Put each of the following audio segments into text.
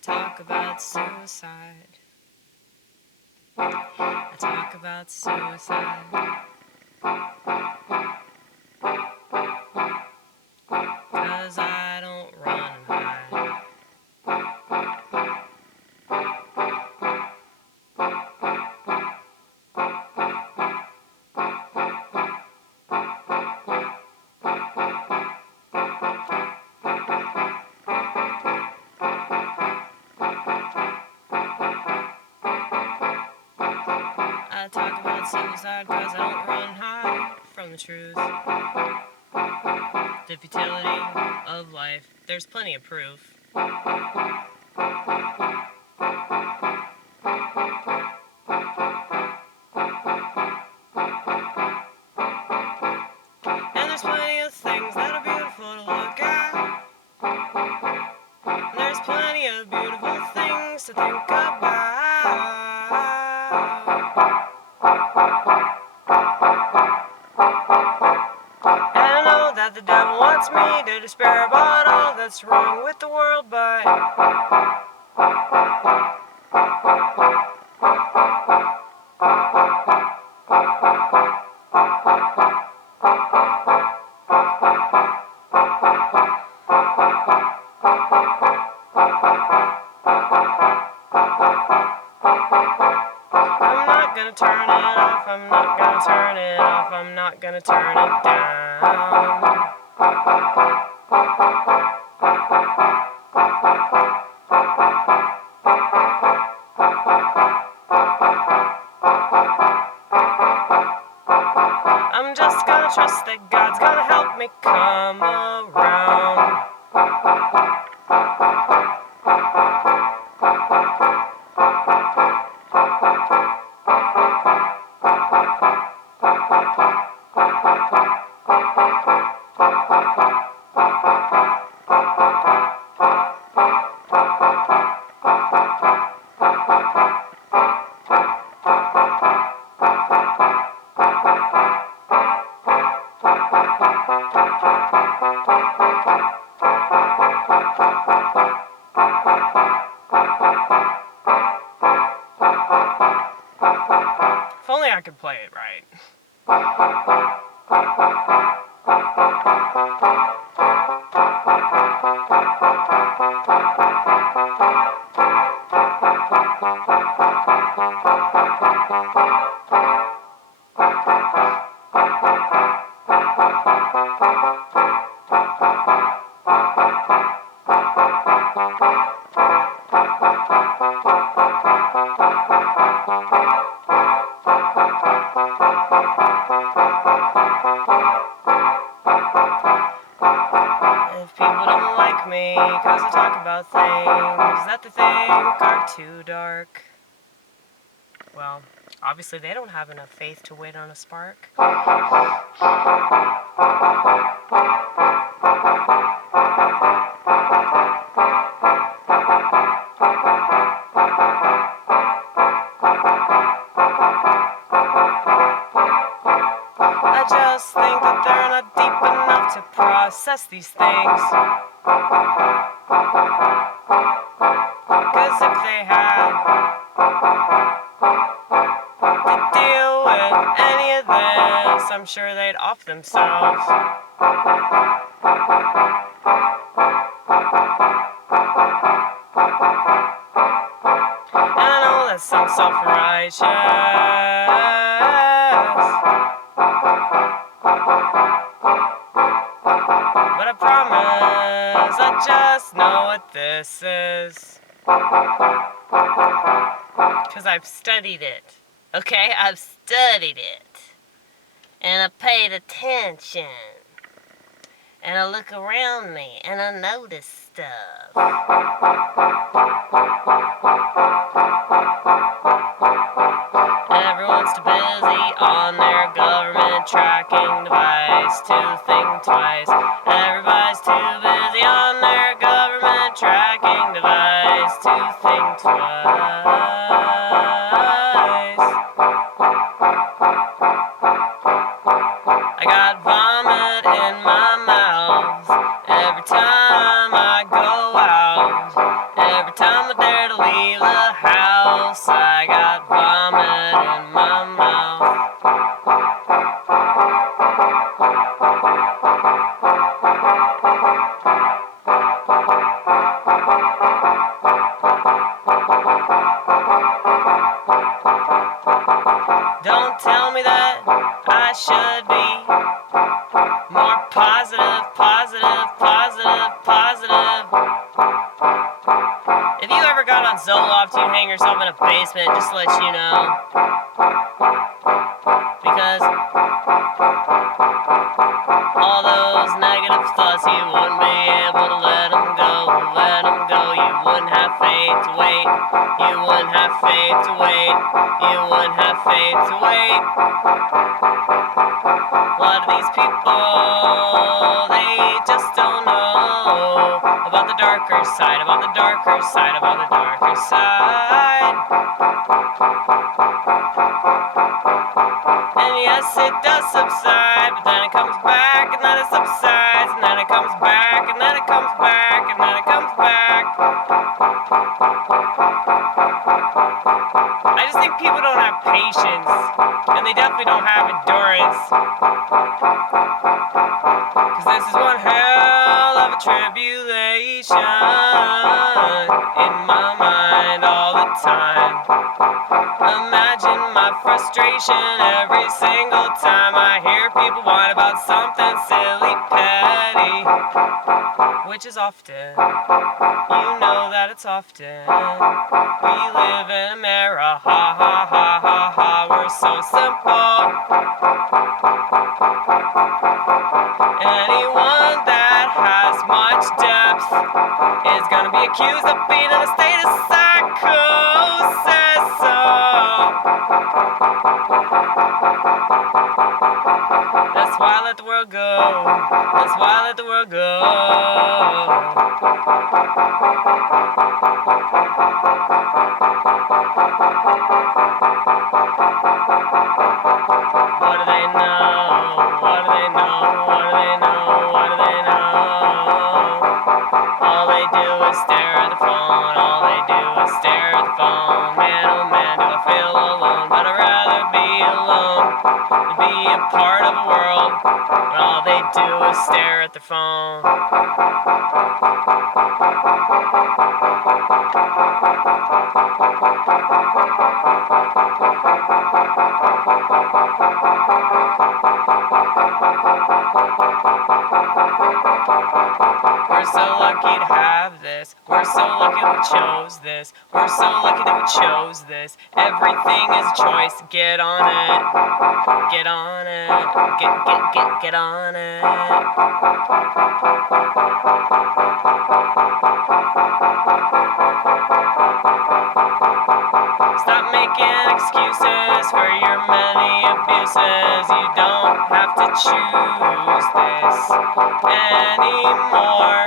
talk about suicide. I talk about suicide. 'Cause I don't run and hide. I talk about suicide 'cause I don't run and hide from the truth. The futility of life. There's plenty of proof. And there's plenty of things that are beautiful to look at. And there's plenty of beautiful things to think about. And I know that the devil wants me to despair about all that's wrong with the world, but I'm not gonna turn it off, I'm not gonna turn it off, I'm not gonna turn it down. I'm just gonna trust that God's gonna help me come around. If only I could play it right. If people don't like me 'cause I talk about things that they think are too dark, well, obviously they don't have enough faith to wait on a spark. I just think that they're not deep enough to process these things. 'Cause if they had to deal with any of this, I'm sure they'd off themselves. And I know that sounds self-righteous, but I promise I just know what this is. 'Cause I've studied it. Okay? I've studied it. And I paid attention. And I look around me and I notice stuff. Everyone's too busy on their government tracking device to think twice. Everybody's too busy on their government tracking device wise to think twice. I got vomit in my mouth every time I go out. Every time I dare to leave the house, I got vomit in my mouth. Don't tell me that I should be more positive, positive, positive, positive. If you ever got on Zoloft, you'd hang yourself in a basement, just to let you know. Because all those negative thoughts, you wouldn't be able to let them go, let them go. You wouldn't have faith to wait, you wouldn't have faith to wait, you wouldn't have faith to wait. A lot of these people, they just don't know about the darker side, about the darker side, about the darker side. And yes, it does subside, but then it comes back, and then it subsides, and then it comes back, and then it comes back, and then it comes back. I just think people don't have patience, and they definitely don't have endurance. Cause this is one hell of a tribulation in my mind all the time. Imagine my frustration every single time I hear people whine about something silly, petty. Which is often, you know that it's often. We live in amerihahaha, we're so simple. Anyone that has much depth is gonna be accused of being in a state of psychosis. That's why I let the world go. That's why I let the world go. What do they know? What do they know? What do they know? What do they know? All they do is stare at the phone. All they do is stare at the phone. Man, oh man, do I feel alone? But I'd rather be alone than be a part of a world where all they do is stare at their phone. We're so lucky to have this. We're so lucky that we chose this. We're so lucky that we chose this. Everything is a choice. Get on it. Get on it. Get on it. Stop making excuses for your many abuses. You don't have to choose this anymore.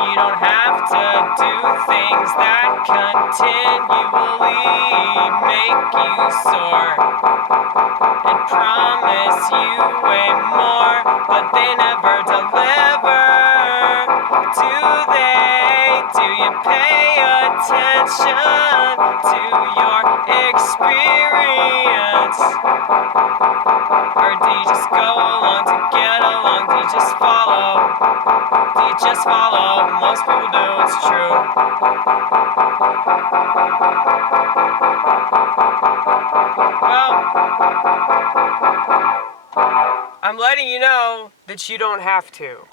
You don't have to do things that continually make you sore and promise you way more, but they never deliver, do they? Do you pay attention to your experience? Or do you just go along to get along? Do you just follow? Do you just follow? Most people do, it's true. Well, I'm letting you know that you don't have to.